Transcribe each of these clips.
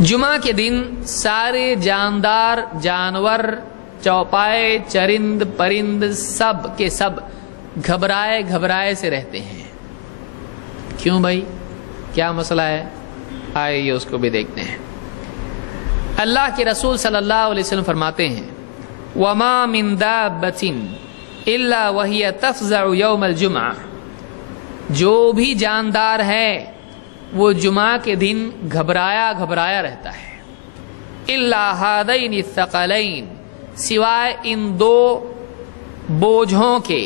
जुमा के दिन सारे जानदार जानवर, चौपाए, चरिंद परिंद सब के सब घबराए घबराए से रहते हैं। क्यों भाई, क्या मसला है? आइए उसको भी देखते हैं। अल्लाह के रसूल सल्लल्लाहु अलैहि वसल्लम फरमाते हैं, वमा मिन दाब्बतिन इल्ला वहिय तफ़ज़अु यौमल जुमा। जो भी जानदार है वो जुमा के दिन घबराया घबराया रहता है। इल्ला हादैनि थक़लैन, सिवाय इन दो बोझों के।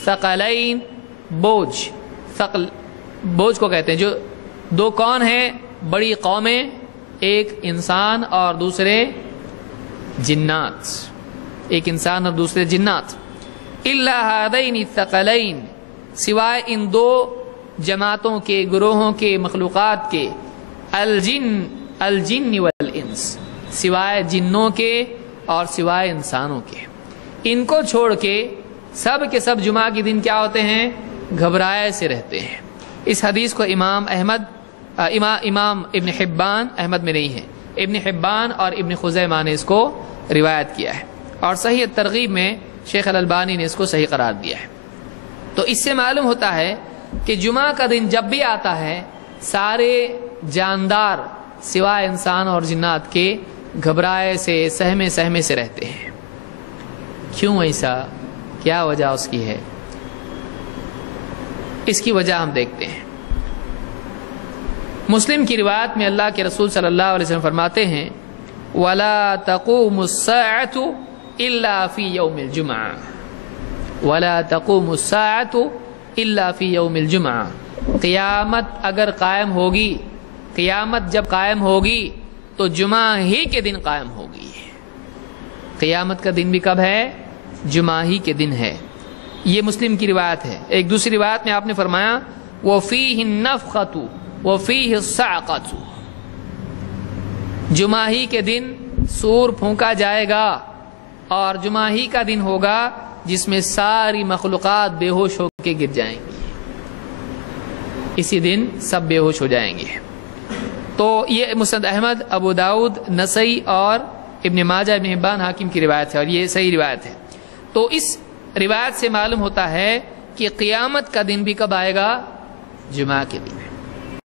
थक़लैन बोझ, थक़ल बोझ को कहते हैं। जो दो कौन हैं? बड़ी कौमें, एक इंसान और दूसरे जिन्नात। एक इंसान और दूसरे जिन्नात। इल्ला हादैनि थक़लैन, सिवाय इन दो जमातों के, गुरोहों के, मखलूक़ात के। अल जिन्न वल इंस, सिवाय जिन्नों के और सिवाय इंसानों के। इनको छोड़ के सब जुमा के दिन क्या होते हैं? घबराए से रहते हैं। इस हदीस को इमाम इब्न हिब्बान, अहमद में नहीं है, इब्न हिब्बान और इब्न खुज़ैमा ने इसको रिवायत किया है और सही तरगीब में शेख अल-अलबानी ने इसको सही करार दिया है। तो इससे मालूम होता है कि जुमा का दिन जब भी आता है सारे जानदार सिवाय इंसान और जिन्नात के घबराए से, सहमे सहमे से रहते हैं। क्यों ऐसा? क्या वजह उसकी है? इसकी वजह हम देखते हैं। मुस्लिम की रिवायत में अल्लाह के रसूल सल्लल्लाहु अलैहि वसल्लम फरमाते हैं, वला तक़ूमुस्साअतु इल्ला फी यौमिल जुमा। वला तक़ूमुस्साअतु इल्ला फी यौमिल जुमा। क़यामत अगर कायम होगी, क़यामत जब कायम होगी तो जुमा ही के दिन कायम होगी। क़यामत का दिन भी कब है? जुमा ही के दिन है। ये मुस्लिम की रिवायत है। एक दूसरी रिवायत में आपने फरमाया, वो फ़ीहि नफ़ख़तु व फ़ीहि साक़तु। जुमा ही के दिन सूर फूंका जाएगा और जुमा ही का दिन होगा जिसमें सारी मखलूक़ात बेहोश होकर गिर जाएंगी। इसी दिन सब बेहोश हो जाएंगे। तो ये मुस्नद अहमद, अबू दाऊद, नसई और इब्न माजा, इब्न हिब्बान, हाकिम की रिवायत है और ये सही रिवायत है। तो इस रिवायत से मालूम होता है कि क़यामत का दिन भी कब आएगा? जुमा के दिन।